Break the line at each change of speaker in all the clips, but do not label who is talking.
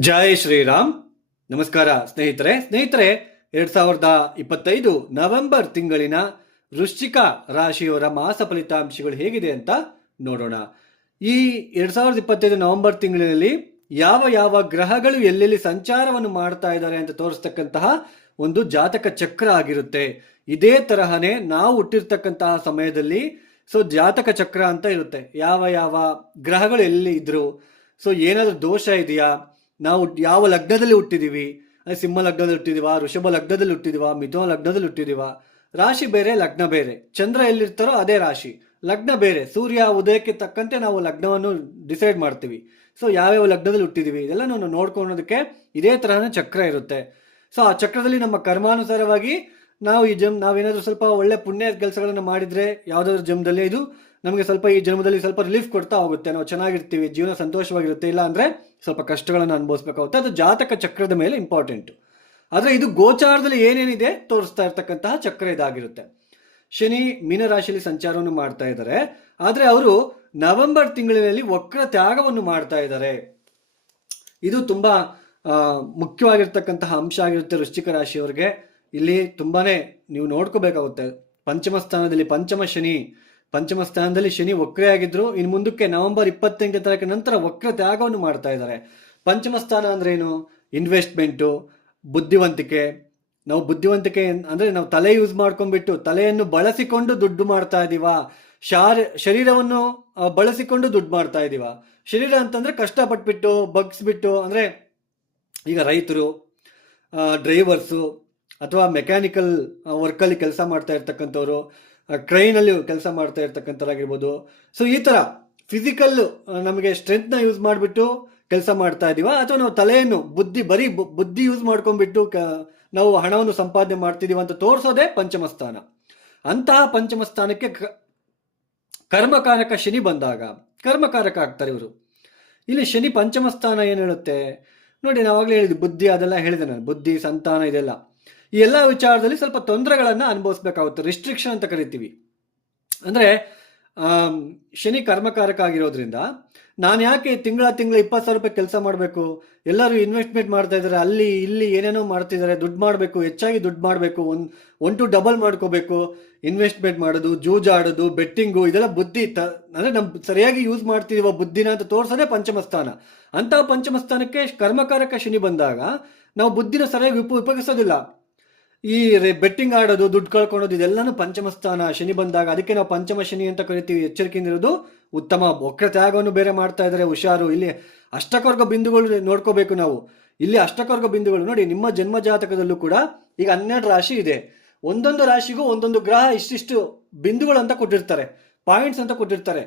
ಜೈ ಶ್ರೀರಾಮ್. ನಮಸ್ಕಾರ ಸ್ನೇಹಿತರೆ. ಸ್ನೇಹಿತರೆ, ಎರಡ್ ಸಾವಿರದ ಇಪ್ಪತ್ತೈದು ನವೆಂಬರ್ ತಿಂಗಳಿನ ವೃಶ್ಚಿಕ ರಾಶಿಯವರ ಮಾಸ ಫಲಿತಾಂಶಗಳು ಹೇಗಿದೆ ಅಂತ ನೋಡೋಣ. ಈ ಎರಡ್ ಸಾವಿರದ ಇಪ್ಪತ್ತೈದು ನವೆಂಬರ್ ತಿಂಗಳಿನಲ್ಲಿ ಯಾವ ಯಾವ ಗ್ರಹಗಳು ಎಲ್ಲೆಲ್ಲಿ ಸಂಚಾರವನ್ನು ಮಾಡ್ತಾ ಇದ್ದಾರೆ ಅಂತ ತೋರಿಸ್ತಕ್ಕಂತಹ ಒಂದು ಜಾತಕ ಚಕ್ರ ಆಗಿರುತ್ತೆ. ಇದೇ ತರಹನೇ ನಾವು ಹುಟ್ಟಿರ್ತಕ್ಕಂತಹ ಸಮಯದಲ್ಲಿ ಸೊ ಜಾತಕ ಚಕ್ರ ಅಂತ ಇರುತ್ತೆ. ಯಾವ ಯಾವ ಗ್ರಹಗಳು ಎಲ್ಲಿ ಇದ್ರು. ಸೊ ಏನಾದರೂ ದೋಷ ಇದೆಯಾ? ನಾವು ಯಾವ ಲಗ್ನದಲ್ಲಿ ಹುಟ್ಟಿದೀವಿ? ಅಂದರೆ ಸಿಂಹ ಲಗ್ನದಲ್ಲಿ ಹುಟ್ಟಿದೀವ? ಋಷಭ ಲಗ್ನದಲ್ಲಿ ಹುಟ್ಟಿದೀವ? ಮಿಥುನ ಲಗ್ನದಲ್ಲಿ ಹುಟ್ಟಿದೀವ? ರಾಶಿ ಬೇರೆ, ಲಗ್ನ ಬೇರೆ. ಚಂದ್ರ ಎಲ್ಲಿರ್ತಾರೋ ಅದೇ ರಾಶಿ. ಲಗ್ನ ಬೇರೆ. ಸೂರ್ಯ ಉದಯಕ್ಕೆ ತಕ್ಕಂತೆ ನಾವು ಲಗ್ನವನ್ನು ಡಿಸೈಡ್ ಮಾಡ್ತೀವಿ. ಸೊ ಯಾವ್ಯಾವ ಲಗ್ನದಲ್ಲಿ ಹುಟ್ಟಿದೀವಿ? ಇದೆಲ್ಲ ನಾವು ನೋಡ್ಕೊಳ್ಳೋದಕ್ಕೆ ಇದೇ ತರಹನ ಚಕ್ರ ಇರುತ್ತೆ. ಸೊ ಆ ಚಕ್ರದಲ್ಲಿ ನಮ್ಮ ಕರ್ಮಾನುಸಾರವಾಗಿ ನಾವು ಈ ಜಮ್ ನಾವೇನಾದರೂ ಸ್ವಲ್ಪ ಒಳ್ಳೆ ಪುಣ್ಯ ಕೆಲಸಗಳನ್ನು ಮಾಡಿದ್ರೆ, ಯಾವ್ದಾದ್ರು ಜಮ್ದಲ್ಲಿ ಇದು ನಮಗೆ ಸ್ವಲ್ಪ ಈ ಜನ್ಮದಲ್ಲಿ ಸ್ವಲ್ಪ ರಿಲೀಫ್ ಕೊಡ್ತಾ ಹೋಗುತ್ತೆ. ನಾವು ಚೆನ್ನಾಗಿರ್ತೀವಿ, ಜೀವನ ಸಂತೋಷವಾಗಿರುತ್ತೆ, ಇಲ್ಲ ಅಂದ್ರೆ ಸ್ವಲ್ಪ ಕಷ್ಟಗಳನ್ನು ಅನುಭವಿಸ್ಬೇಕಾಗುತ್ತೆ. ಅದು ಜಾತಕ ಚಕ್ರದ ಮೇಲೆ ಇಂಪಾರ್ಟೆಂಟ್ ಆದ್ರೆ ಇದು ಗೋಚಾರದಲ್ಲಿ ಏನೇನಿದೆ ತೋರಿಸ್ತಾ ಇರ್ತಕ್ಕಂತಹ ಚಕ್ರ ಇದಾಗಿರುತ್ತೆ. ಶನಿ ಮೀನರಾಶಿಯಲ್ಲಿ ಸಂಚಾರವನ್ನು ಮಾಡ್ತಾ ಇದ್ದಾರೆ. ಆದ್ರೆ ಅವರು ನವೆಂಬರ್ ತಿಂಗಳಿನಲ್ಲಿ ವಕ್ರ ತ್ಯಾಗವನ್ನು ಮಾಡ್ತಾ ಇದ್ದಾರೆ. ಇದು ತುಂಬಾ ಮುಖ್ಯವಾಗಿರ್ತಕ್ಕಂತಹ ಅಂಶ ಆಗಿರುತ್ತೆ ವೃಶ್ಚಿಕ ರಾಶಿಯವರಿಗೆ. ಇಲ್ಲಿ ತುಂಬಾನೇ ನೀವು ನೋಡ್ಕೋಬೇಕಾಗುತ್ತೆ. ಪಂಚಮ ಸ್ಥಾನದಲ್ಲಿ ಪಂಚಮ ಶನಿ. ಪಂಚಮ ಸ್ಥಾನದಲ್ಲಿ ಶನಿ ವಕ್ರೆ ಆಗಿದ್ರು. ಇನ್ನು ಮುಂದಕ್ಕೆ ನವೆಂಬರ್ ಇಪ್ಪತ್ತೆಂಟನೇ ತಾರೀಕು ನಂತರ ವಕ್ರ ತ್ಯಾಗವನ್ನು ಮಾಡ್ತಾ ಇದ್ದಾರೆ ಪಂಚಮ ಸ್ಥಾನ ಅಂದ್ರೆ ಏನು? ಇನ್ವೆಸ್ಟ್ಮೆಂಟು ಬುದ್ಧಿವಂತಿಕೆ. ನಾವು ಬುದ್ಧಿವಂತಿಕೆ ಅಂದ್ರೆ ನಾವು ತಲೆ ಯೂಸ್ ಮಾಡ್ಕೊಂಡ್ಬಿಟ್ಟು ತಲೆಯನ್ನು ಬಳಸಿಕೊಂಡು ದುಡ್ಡು ಮಾಡ್ತಾ ಇದೀವ. ಶಾರ, ಶರೀರವನ್ನು ಬಳಸಿಕೊಂಡು ದುಡ್ಡು ಮಾಡ್ತಾ ಇದೀವ. ಶರೀರ ಅಂತಂದ್ರೆ ಕಷ್ಟಪಟ್ಬಿಟ್ಟು, ಬಗ್ಸ್ಬಿಟ್ಟು ಅಂದ್ರೆ ಈಗ ರೈತರು ಡ್ರೈವರ್ಸು ಅಥವಾ ಮೆಕ್ಯಾನಿಕಲ್ ವರ್ಕಲ್ಲಿ ಕೆಲಸ ಮಾಡ್ತಾ ಇರ್ತಕ್ಕಂಥವ್ರು ಟ್ರೈನಲ್ಲಿ ಕೆಲಸ ಮಾಡ್ತಾ ಇರ್ತಕ್ಕಂಥವ್ರಾಗಿರ್ಬೋದು ಸೊ ಈ ಥರ ಫಿಸಿಕಲ್ ನಮಗೆ ಸ್ಟ್ರೆಂತ್ನ ಯೂಸ್ ಮಾಡಿಬಿಟ್ಟು ಕೆಲಸ ಮಾಡ್ತಾ ಇದೀವ? ಅಥವಾ ನಾವು ತಲೆಯನ್ನು ಬುದ್ಧಿ, ಬರೀ ಬುದ್ಧಿ ಯೂಸ್ ಮಾಡ್ಕೊಂಡ್ಬಿಟ್ಟು ಕ, ನಾವು ಹಣವನ್ನು ಸಂಪಾದನೆ ಮಾಡ್ತಿದೀವ ಅಂತ ತೋರಿಸೋದೇ ಪಂಚಮ ಸ್ಥಾನ ಅಂತಹ ಪಂಚಮ ಸ್ಥಾನಕ್ಕೆ ಕ- ಕರ್ಮಕಾರಕ ಶನಿ ಬಂದಾಗ, ಕರ್ಮಕಾರಕ ಆಗ್ತಾರೆ ಇವರು. ಇಲ್ಲಿ ಶನಿ ಪಂಚಮ ಸ್ಥಾನ ಏನು ಹೇಳುತ್ತೆ? ನೋಡಿ, ನಾವಾಗಲೇ ಹೇಳಿದ್ವಿ ಬುದ್ಧಿ, ಅದೆಲ್ಲ ಹೇಳಿದೆ ನಾನು. ಬುದ್ಧಿ, ಸಂತಾನ, ಇದೆಲ್ಲ. ಈ ಎಲ್ಲ ವಿಚಾರದಲ್ಲಿ ಸ್ವಲ್ಪ ತೊಂದರೆಗಳನ್ನು ಅನುಭವಿಸ್ಬೇಕಾಗುತ್ತೆ. ರಿಸ್ಟ್ರಿಕ್ಷನ್ ಅಂತ ಕರಿತೀವಿ. ಅಂದರೆ ಶನಿ ಕರ್ಮಕಾರಕ ಆಗಿರೋದ್ರಿಂದ ನಾನು ಯಾಕೆ ತಿಂಗಳ ತಿಂಗಳ ಇಪ್ಪತ್ತು ಸಾವಿರ ರೂಪಾಯಿ ಕೆಲಸ ಮಾಡಬೇಕು? ಎಲ್ಲರೂ ಇನ್ವೆಸ್ಟ್ಮೆಂಟ್ ಮಾಡ್ತಾ ಇದ್ದಾರೆ ಅಲ್ಲಿ, ಇಲ್ಲಿ ಏನೇನೋ ಮಾಡ್ತಿದ್ದಾರೆ ದುಡ್ಡು ಮಾಡಬೇಕು. ಹೆಚ್ಚಾಗಿ ದುಡ್ಡು ಮಾಡಬೇಕು. ಒನ್ ಒನ್ ಟು ಡಬಲ್ ಮಾಡ್ಕೋಬೇಕು. ಇನ್ವೆಸ್ಟ್ಮೆಂಟ್ ಮಾಡೋದು ಜೂಜಾಡೋದು ಬೆಟ್ಟಿಂಗು ಇದೆಲ್ಲ ಬುದ್ಧಿ ತ, ಅಂದರೆ ನಮ್ಮ ಸರಿಯಾಗಿ ಯೂಸ್ ಮಾಡ್ತಿದೀವ ಬುದ್ಧಿನ ಅಂತ ತೋರಿಸೋದೇ ಪಂಚಮಸ್ಥಾನ. ಅಂತಹ ಪಂಚಮಸ್ಥಾನಕ್ಕೆ ಕರ್ಮಕಾರಕ ಶನಿ ಬಂದಾಗ ನಾವು ಬುದ್ಧಿನ ಸರಿಯಾಗಿ ಉಪ, ಉಪಯೋಗಿಸೋದಿಲ್ಲ. ಈ ಬೆಟ್ಟಿಂಗ್ ಆಡೋದು, ದುಡ್ಡು ಕಳ್ಕೊಳೋದು, ಇದೆಲ್ಲಾನು ಪಂಚಮ ಸ್ಥಾನ ಶನಿ ಬಂದಾಗ. ಅದಕ್ಕೆ ನಾವು ಪಂಚಮ ಶನಿ ಅಂತ ಕರಿತೀವಿ. ಎಚ್ಚರಿಕೆಯಿಂದ ಇರೋದು ಉತ್ತಮ. ವಕ್ರ ತ್ಯಾಗವನ್ನು ಬೇರೆ ಮಾಡ್ತಾ ಇದ್ದಾರೆ ಹುಷಾರು. ಇಲ್ಲಿ ಅಷ್ಟಕವರ್ಗ ಬಿಂದುಗಳು ನೋಡ್ಕೋಬೇಕು ನಾವು. ಇಲ್ಲಿ ಅಷ್ಟಕವರ್ಗ ಬಿಂದುಗಳು ನೋಡಿ, ನಿಮ್ಮ ಜನ್ಮ ಜಾತಕದಲ್ಲೂ ಕೂಡ ಈಗ ಹನ್ನೆರಡು ರಾಶಿ ಇದೆ. ಒಂದೊಂದು ರಾಶಿಗೂ ಒಂದೊಂದು ಗ್ರಹ ಇಷ್ಟಿಷ್ಟು ಬಿಂದುಗಳು ಅಂತ ಕೊಟ್ಟಿರ್ತಾರೆ. ಪಾಯಿಂಟ್ಸ್ ಅಂತ ಕೊಟ್ಟಿರ್ತಾರೆ.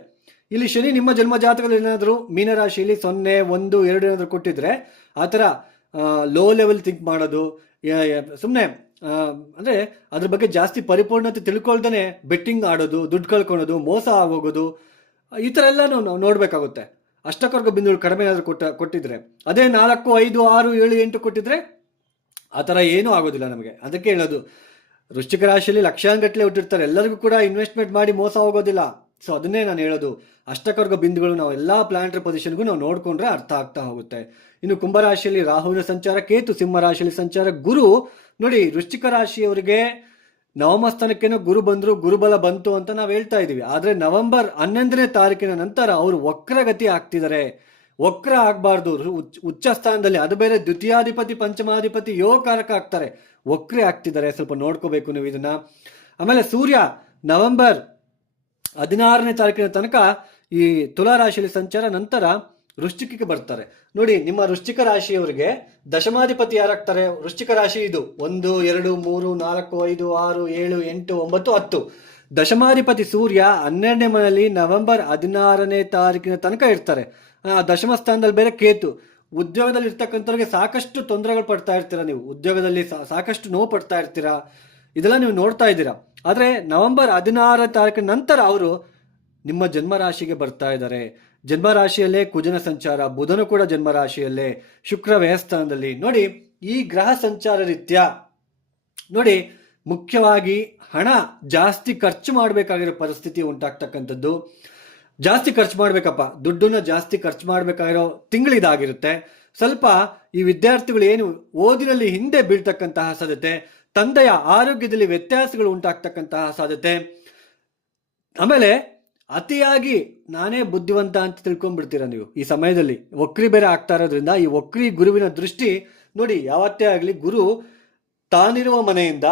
ಇಲ್ಲಿ ಶನಿ ನಿಮ್ಮ ಜನ್ಮ ಜಾತಕದಲ್ಲಿ ಏನಾದರೂ ಮೀನರಾಶಿಯಲ್ಲಿ ಸೊನ್ನೆ, ಒಂದು, ಎರಡು ಏನಾದರೂ ಕೊಟ್ಟಿದ್ರೆ ಆ ಥರ ಲೋ ಲೆವೆಲ್ ಥಿಂಕ್ ಮಾಡೋದು ಸುಮ್ಮನೆ ಅಂದರೆ ಅದ್ರ ಬಗ್ಗೆ ಜಾಸ್ತಿ ಪರಿಪೂರ್ಣತೆ ತಿಳ್ಕೊಳ್ದೇ ಬೆಟ್ಟಿಂಗ್ ಆಡೋದು, ದುಡ್ಡು ಕಳ್ಕೊಳೋದು, ಮೋಸ ಆಗೋಗೋದು, ಈ ಥರ ಎಲ್ಲ ನಾವು ನೋಡಬೇಕಾಗುತ್ತೆ. ಅಷ್ಟಕ್ಕವರೆಗೂ ಬಿಂದುಗಳು ಕಡಿಮೆ ಆದರೂ ಕೊಟ್ಟ, ಕೊಟ್ಟಿದ್ರೆ. ಅದೇ ನಾಲ್ಕು, ಐದು, ಆರು, ಏಳು, ಎಂಟು ಕೊಟ್ಟಿದ್ರೆ ಆ ಥರ ಏನೂ ಆಗೋದಿಲ್ಲ ನಮಗೆ. ಅದಕ್ಕೆ ಹೇಳೋದು, ವೃಶ್ಚಿಕ ರಾಶಿಯಲ್ಲಿ ಲಕ್ಷಾಂಗಟ್ಟಲೆ ಹುಟ್ಟಿರ್ತಾರೆ. ಎಲ್ಲರಿಗೂ ಕೂಡ ಇನ್ವೆಸ್ಟ್ಮೆಂಟ್ ಮಾಡಿ ಮೋಸ ಹೋಗೋದಿಲ್ಲ. ಸೊ ಅದನ್ನೇ ನಾನು ಹೇಳೋದು, ಅಷ್ಟಕರ್ಗ ಬಿಂದುಗಳು ನಾವು ಎಲ್ಲ ಪ್ಲಾನೆಟರಿ ಪೊಸಿಷನ್ಗೂ ನಾವು ನೋಡಿಕೊಂಡ್ರೆ ಅರ್ಥ ಆಗ್ತಾ ಹೋಗುತ್ತೆ. ಇನ್ನು ಕುಂಭರಾಶಿಯಲ್ಲಿ ರಾಹುವಿನ ಸಂಚಾರ, ಕೇತು ಸಿಂಹ ರಾಶಿಯಲ್ಲಿ ಸಂಚಾರ, ಗುರು, ನೋಡಿ ವೃಶ್ಚಿಕ ರಾಶಿಯವರಿಗೆ ನವಮ ಸ್ಥಾನಕ್ಕೇನೋ ಗುರು ಬಂದರು, ಗುರುಬಲ ಬಂತು ಅಂತ ನಾವು ಹೇಳ್ತಾ ಇದೀವಿ. ಆದ್ರೆ ನವೆಂಬರ್ ಹನ್ನೊಂದನೇ ತಾರೀಕಿನ ನಂತರ ಅವರು ವಕ್ರಗತಿ ಆಗ್ತಿದ್ದಾರೆ ವಕ್ರ ಆಗಬಾರ್ದು ಉಚ್ಚ ಸ್ಥಾನದಲ್ಲಿ, ಅದು ಬೇರೆ ದ್ವಿತೀಯಾಧಿಪತಿ, ಪಂಚಮಾಧಿಪತಿ ಯೋಗಕಾರಕ ಆಗ್ತಾರೆ. ವಕ್ರೆ ಆಗ್ತಿದ್ದಾರೆ ಸ್ವಲ್ಪ ನೋಡ್ಕೋಬೇಕು ನೀವು ಇದನ್ನ. ಆಮೇಲೆ ಸೂರ್ಯ, ನವೆಂಬರ್ ಹದಿನಾರನೇ ತಾರೀಕಿನ ತನಕ ಈ ತುಲಾ ರಾಶಿಯಲ್ಲಿ ಸಂಚಾರ, ನಂತರ ವೃಶ್ಚಿಕಕ್ಕೆ ಬರ್ತಾರೆ. ನೋಡಿ, ನಿಮ್ಮ ವೃಶ್ಚಿಕ ರಾಶಿಯವರಿಗೆ ದಶಮಾಧಿಪತಿ ಯಾರಾಗ್ತಾರೆ ವೃಶ್ಚಿಕ ರಾಶಿ ಇದು. ಒಂದು, ಎರಡು, ಮೂರು, ನಾಲ್ಕು, ಐದು, ಆರು, ಏಳು, ಎಂಟು, ಒಂಬತ್ತು, ಹತ್ತು. ದಶಮಾಧಿಪತಿ ಸೂರ್ಯ ಹನ್ನೆರಡನೇ ಮನೆಯಲ್ಲಿ ನವೆಂಬರ್ ಹದಿನಾರನೇ ತಾರೀಕಿನ ತನಕ ಇರ್ತಾರೆ. ಆ, ದಶಮ ಸ್ಥಾನದಲ್ಲಿ ಬೇರೆ ಕೇತು. ಉದ್ಯೋಗದಲ್ಲಿ ಇರ್ತಕ್ಕಂಥವ್ರಿಗೆ ಸಾಕಷ್ಟು ತೊಂದರೆಗಳು ಪಡ್ತಾ ಇರ್ತೀರಾ ನೀವು. ಉದ್ಯೋಗದಲ್ಲಿ ಸಾಕಷ್ಟು ನೋವು ಪಡ್ತಾ ಇರ್ತೀರಾ. ಇದೆಲ್ಲ ನೀವು ನೋಡ್ತಾ ಇದ್ದೀರಾ. ಆದರೆ ನವೆಂಬರ್ ಹದಿನಾರ ತಾರೀಕಿನ ನಂತರ ಅವರು ನಿಮ್ಮ ಜನ್ಮರಾಶಿಗೆ ಬರ್ತಾ ಇದ್ದಾರೆ. ಜನ್ಮರಾಶಿಯಲ್ಲೇ ಕುಜನ ಸಂಚಾರ, ಬುಧನು ಕೂಡ ಜನ್ಮರಾಶಿಯಲ್ಲೇ ಶುಕ್ರ ವ್ಯಯಸ್ಥಾನದಲ್ಲಿ. ನೋಡಿ, ಈ ಗ್ರಹ ಸಂಚಾರ ರೀತ್ಯ, ನೋಡಿ, ಮುಖ್ಯವಾಗಿ ಹಣ ಜಾಸ್ತಿ ಖರ್ಚು ಮಾಡಬೇಕಾಗಿರೋ ಪರಿಸ್ಥಿತಿ ಉಂಟಾಗ್ತಕ್ಕಂಥದ್ದು. ಜಾಸ್ತಿ ಖರ್ಚು ಮಾಡಬೇಕಪ್ಪ, ದುಡ್ಡನ್ನ ಜಾಸ್ತಿ ಖರ್ಚು ಮಾಡಬೇಕಾಗಿರೋ ತಿಂಗಳಿದಾಗಿರುತ್ತೆ. ಸ್ವಲ್ಪ ಈ ವಿದ್ಯಾರ್ಥಿಗಳು ಏನು ಓದಿನಲ್ಲಿ ಹಿಂದೆ ಬೀಳ್ತಕ್ಕಂತಹ ಸಾಧ್ಯತೆ ತಂದೆಯ ಆರೋಗ್ಯದಲ್ಲಿ ವ್ಯತ್ಯಾಸಗಳು ಉಂಟಾಗ್ತಕ್ಕಂತಹ ಸಾಧ್ಯತೆ. ಆಮೇಲೆ ಅತಿಯಾಗಿ ನಾನೇ ಬುದ್ಧಿವಂತ ಅಂತ ತಿಳ್ಕೊಂಡ್ಬಿಡ್ತೀರ ನೀವು? ಈ ಸಮಯದಲ್ಲಿ ವಕ್ರಿ ಬೇರೆ ಆಗ್ತಾ ಇರೋದ್ರಿಂದ ಈ ಒಕ್ರಿ ಗುರುವಿನ ದೃಷ್ಟಿ ನೋಡಿ ಯಾವತ್ತೇ ಆಗಲಿ ಗುರು ತಾನಿರುವ ಮನೆಯಿಂದ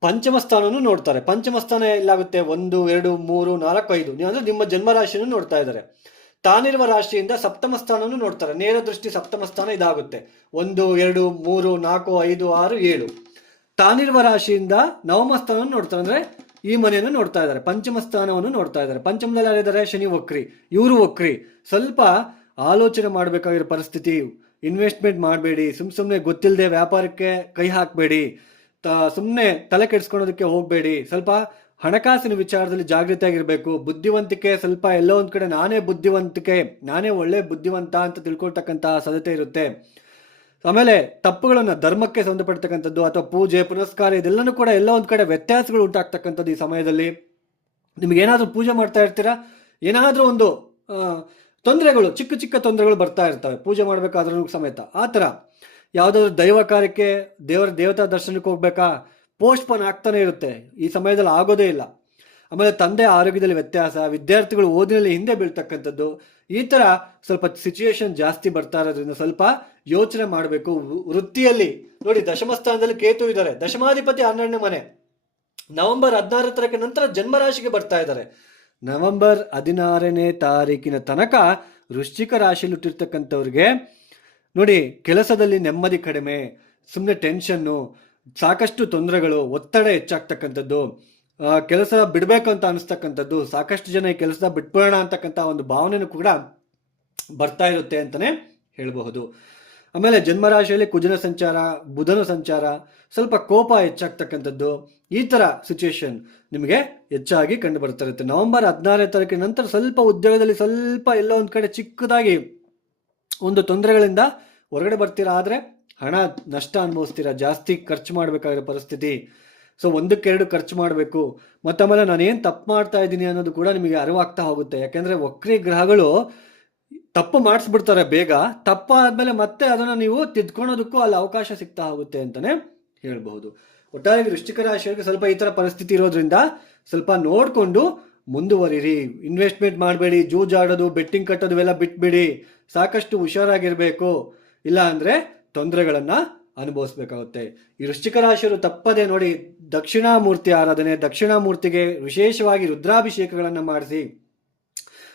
ಪಂಚಮ ಸ್ಥಾನವನ್ನು ನೋಡ್ತಾರೆ. ಪಂಚಮ ಸ್ಥಾನ ಎಲ್ಲಾಗುತ್ತೆ? ಒಂದು, ಎರಡು, ಮೂರು, ನಾಲ್ಕು, ಐದು. ನೀವು ಅಂದ್ರೆ ನಿಮ್ಮ ಜನ್ಮ ರಾಶಿಯನ್ನು ನೋಡ್ತಾ ಇದ್ದಾರೆ. ತಾನಿರುವ ರಾಶಿಯಿಂದ ಸಪ್ತಮ ಸ್ಥಾನವನ್ನು ನೋಡ್ತಾರೆ. ನೇರ ದೃಷ್ಟಿ ಸಪ್ತಮ ಸ್ಥಾನ ಇದಾಗುತ್ತೆ. ಒಂದು, ಎರಡು, ಮೂರು, ನಾಲ್ಕು, ಐದು, ಆರು, ಏಳು. ತಾನಿರುವ ರಾಶಿಯಿಂದ ನವಮ ಸ್ಥಾನವನ್ನು ನೋಡ್ತಾರೆ ಅಂದ್ರೆ ಈ ಮನೆಯನ್ನು ನೋಡ್ತಾ ಇದ್ದಾರೆ. ಪಂಚಮ ಸ್ಥಾನವನ್ನು ನೋಡ್ತಾ ಇದ್ದಾರೆ. ಪಂಚಮದಲ್ಲಿ ಯಾರಿದ್ದಾರೆ ಶನಿ ವಕ್ರಿ. ಇವರು ವಕ್ರಿ. ಸ್ವಲ್ಪ ಆಲೋಚನೆ ಮಾಡಬೇಕಾಗಿರೋ ಪರಿಸ್ಥಿತಿ. ಇನ್ವೆಸ್ಟ್ಮೆಂಟ್ ಮಾಡಬೇಡಿ. ಸುಮ್ ಸುಮ್ಮನೆ ಗೊತ್ತಿಲ್ಲದೆ ವ್ಯಾಪಾರಕ್ಕೆ ಕೈ ಹಾಕಬೇಡಿ. ತ ಸುಮ್ಮನೆ ತಲೆ ಕೆಡಿಸ್ಕೊಳೋದಕ್ಕೆ ಹೋಗಬೇಡಿ. ಸ್ವಲ್ಪ ಹಣಕಾಸಿನ ವಿಚಾರದಲ್ಲಿ ಜಾಗೃತಿಯಾಗಿರಬೇಕು. ಬುದ್ಧಿವಂತಿಕೆ ಸ್ವಲ್ಪ ಎಲ್ಲೋ ಒಂದು ಕಡೆ ನಾನೇ ಬುದ್ಧಿವಂತಿಕೆ, ನಾನೇ ಒಳ್ಳೆ ಬುದ್ಧಿವಂತ ಅಂತ ತಿಳ್ಕೊಳ್ತಕ್ಕಂತಹ ಸಾಧ್ಯತೆ ಇರುತ್ತೆ. ಆಮೇಲೆ ತಪ್ಪುಗಳನ್ನು ಧರ್ಮಕ್ಕೆ ಸಂಬಂಧಪಡ್ತಕ್ಕಂಥದ್ದು ಅಥವಾ ಪೂಜೆ, ಪುನಸ್ಕಾರ, ಇದೆಲ್ಲನೂ ಕೂಡ ಎಲ್ಲ ಒಂದು ಕಡೆ ವ್ಯತ್ಯಾಸಗಳು ಉಂಟಾಗ್ತಕ್ಕಂಥದ್ದು ಈ ಸಮಯದಲ್ಲಿ. ನಿಮ್ಗೆ ಏನಾದರೂ ಪೂಜೆ ಮಾಡ್ತಾ ಇರ್ತೀರಾ? ಏನಾದರೂ ಒಂದು ತೊಂದರೆಗಳು, ಚಿಕ್ಕ ಚಿಕ್ಕ ತೊಂದರೆಗಳು ಬರ್ತಾ ಇರ್ತವೆ. ಪೂಜೆ ಮಾಡಬೇಕಾದ್ರೂ ಸಮೇತ. ಆ ಥರ ಯಾವುದಾದ್ರು ದೈವ ಕಾರ್ಯಕ್ಕೆ ದೇವರ ದೇವತಾ ದರ್ಶನಕ್ಕೆ ಹೋಗ್ಬೇಕಾ? ಪೋಸ್ಟ್ಪೋನ್ ಆಗ್ತಾನೆ ಇರುತ್ತೆ. ಈ ಸಮಯದಲ್ಲಿ ಆಗೋದೇ ಇಲ್ಲ. ಆಮೇಲೆ ತಂದೆ ಆರೋಗ್ಯದಲ್ಲಿ ವ್ಯತ್ಯಾಸ, ವಿದ್ಯಾರ್ಥಿಗಳು ಓದಿನಲ್ಲಿ ಹಿಂದೆ ಬೀಳ್ತಕ್ಕಂಥದ್ದು, ಈ ಥರ ಸ್ವಲ್ಪ ಸಿಚುಯೇಷನ್ ಜಾಸ್ತಿ ಬರ್ತಾ ಇರೋದ್ರಿಂದ ಸ್ವಲ್ಪ ಯೋಚನೆ ಮಾಡಬೇಕು. ವೃತ್ತಿಯಲ್ಲಿ ನೋಡಿ ದಶಮ ಸ್ಥಾನದಲ್ಲಿ ಕೇತು ಇದ್ದಾರೆ. ದಶಮಾಧಿಪತಿ ಹನ್ನೆರಡನೇ ಮನೆ. ನವೆಂಬರ್ ಹದಿನಾರರ ತರಕ ನಂತರ ಜನ್ಮರಾಶಿಗೆ ಬರ್ತಾ ಇದ್ದಾರೆ. ನವೆಂಬರ್ ಹದಿನಾರನೇ ತಾರೀಕಿನ ತನಕ ವೃಶ್ಚಿಕ ರಾಶಿಯಲ್ಲಿ ಹುಟ್ಟಿರ್ತಕ್ಕಂಥವ್ರಿಗೆ ನೋಡಿ ಕೆಲಸದಲ್ಲಿ ನೆಮ್ಮದಿ ಕಡಿಮೆ ಸುಮ್ಮನೆ ಟೆನ್ಷನ್ನು ಸಾಕಷ್ಟು ತೊಂದರೆಗಳು, ಒತ್ತಡ ಹೆಚ್ಚಾಗ್ತಕ್ಕಂಥದ್ದು. ಕೆಲಸ ಬಿಡಬೇಕು ಅಂತ ಅನಿಸ್ತಕ್ಕಂಥದ್ದು ಸಾಕಷ್ಟು ಜನ ಈ ಕೆಲಸ ಬಿಟ್ಬಿಡೋಣ ಅಂತಕ್ಕಂಥ ಒಂದು ಭಾವನೆನೂ ಕೂಡ ಬರ್ತಾ ಇರುತ್ತೆ ಅಂತಲೇ ಹೇಳಬಹುದು. ಆಮೇಲೆ ಜನ್ಮರಾಶಿಯಲ್ಲಿ ಕುಜನ ಸಂಚಾರ, ಬುಧನ ಸಂಚಾರ, ಸ್ವಲ್ಪ ಕೋಪ ಹೆಚ್ಚಾಗ್ತಕ್ಕಂಥದ್ದು, ಈ ಥರ ಸಿಚುವೇಶನ್ ನಿಮಗೆ ಹೆಚ್ಚಾಗಿ ಕಂಡು ಬರ್ತಾ ಇರುತ್ತೆ ನವೆಂಬರ್ ಹದಿನಾರನೇ ತಾರೀಕಿನ ನಂತರ ಸ್ವಲ್ಪ ಉದ್ಯೋಗದಲ್ಲಿ ಸ್ವಲ್ಪ ಎಲ್ಲೋ ಒಂದು ಕಡೆ ಚಿಕ್ಕದಾಗಿ ಒಂದು ತೊಂದರೆಗಳಿಂದ ಹೊರಗಡೆ ಬರ್ತೀರಾ ಆದರೆ ಹಣ ನಷ್ಟ ಅನುಭವಿಸ್ತೀರಾ, ಜಾಸ್ತಿ ಖರ್ಚು ಮಾಡಬೇಕಾಗಿರೋ ಪರಿಸ್ಥಿತಿ ಸೊ ಒಂದಕ್ಕೆರಡು ಖರ್ಚು ಮಾಡಬೇಕು. ಮತ್ತು ಆಮೇಲೆ ನಾನೇನು ತಪ್ಪು ಮಾಡ್ತಾ ಇದ್ದೀನಿ ಅನ್ನೋದು ಕೂಡ ನಿಮಗೆ ಅರಿವಾಗ್ತಾ ಹೋಗುತ್ತೆ. ಯಾಕೆಂದರೆ ವಕ್ರಿ ಗ್ರಹಗಳು ತಪ್ಪು ಮಾಡಿಸ್ಬಿಡ್ತಾರೆ ಬೇಗ. ತಪ್ಪಾದ್ಮೇಲೆ ಮತ್ತೆ ಅದನ್ನು ನೀವು ತಿದ್ಕೊಳೋದಕ್ಕೂ ಅಲ್ಲಿ ಅವಕಾಶ ಸಿಗ್ತಾ ಹೋಗುತ್ತೆ ಅಂತಲೇ ಹೇಳಬಹುದು. ಒಟ್ಟಾರೆ ವೃಶ್ಚಿಕ ರಾಶಿಯವರಿಗೆ ಸ್ವಲ್ಪ ಈ ಥರ ಪರಿಸ್ಥಿತಿ ಇರೋದ್ರಿಂದ ಸ್ವಲ್ಪ ನೋಡಿಕೊಂಡು ಮುಂದುವರಿರಿ. ಇನ್ವೆಸ್ಟ್ಮೆಂಟ್ ಮಾಡಬೇಡಿ. ಜೂಜಾಡೋದು, ಬೆಟ್ಟಿಂಗ್ ಕಟ್ಟೋದು ಇವೆಲ್ಲ ಬಿಟ್ಬಿಡಿ. ಸಾಕಷ್ಟು ಹುಷಾರಾಗಿರಬೇಕು. ಇಲ್ಲ ಅಂದರೆ ತೊಂದರೆಗಳನ್ನು ಅನುಭವಿಸ್ಬೇಕಾಗುತ್ತೆ. ಈ ವೃಶ್ಚಿಕ ರಾಶಿಯವರು ತಪ್ಪದೆ ನೋಡಿ ದಕ್ಷಿಣಾಮೂರ್ತಿ ಆರಾಧನೆ, ದಕ್ಷಿಣಾಮೂರ್ತಿಗೆ ವಿಶೇಷವಾಗಿ ರುದ್ರಾಭಿಷೇಕಗಳನ್ನು ಮಾಡಿಸಿ,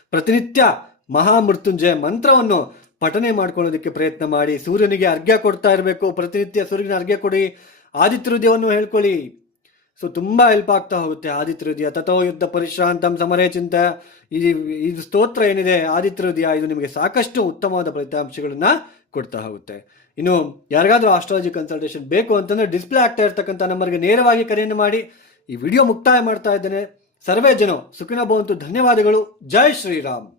ಪ್ರತಿನಿತ್ಯ ಮಹಾಮೃತ್ಯುಂಜಯ ಮಂತ್ರವನ್ನು ಪಠನೆ ಮಾಡ್ಕೊಳ್ಳೋದಕ್ಕೆ ಪ್ರಯತ್ನ ಮಾಡಿ, ಸೂರ್ಯನಿಗೆ ಅರ್ಘ್ಯ ಕೊಡ್ತಾ ಇರಬೇಕು, ಪ್ರತಿನಿತ್ಯ ಸೂರ್ಯನ ಅರ್ಘ್ಯ ಕೊಡಿ ಆದಿತ್ಯ ಹೃದಯವನ್ನು ಹೇಳ್ಕೊಳ್ಳಿ. ಸೊ, ತುಂಬ ಹೆಲ್ಪ್ ಆಗ್ತಾ ಹೋಗುತ್ತೆ ಆದಿತ್ಯ ಹೃದಯ ತಥೋ ಯುದ್ಧ ಪರಿಶ್ರಾಂತಂ ಸಮರೇ ಚಿಂತ. ಈ ಇದು ಸ್ತೋತ್ರ ಏನಿದೆ? ಆದಿತ್ಯ ಹೃದಯ ಇದು ನಿಮಗೆ ಸಾಕಷ್ಟು ಉತ್ತಮವಾದ ಫಲಿತಾಂಶಗಳನ್ನು ಕೊಡ್ತಾ ಹೋಗುತ್ತೆ. ಇನ್ನು ಯಾರಿಗಾದರೂ ಆಸ್ಟ್ರಾಲಜಿ ಕನ್ಸಲ್ಟೇಷನ್ ಬೇಕು ಅಂತಂದ್ರೆ ಡಿಸ್ಪ್ಲೇ ಆಗ್ತಾ ಇರ್ತಕ್ಕಂಥ ನಂಬರ್ಗೆ ನೇರವಾಗಿ ಕರೆಯನ್ನು ಮಾಡಿ. ಈ ವಿಡಿಯೋ ಮುಕ್ತಾಯ ಮಾಡ್ತಾ ಇದ್ದೇನೆ. ಸರ್ವೇ ಜನ, ಸುಖಿನ ಭವಂತು, ಧನ್ಯವಾದಗಳು. ಜೈ ಶ್ರೀರಾಮ್.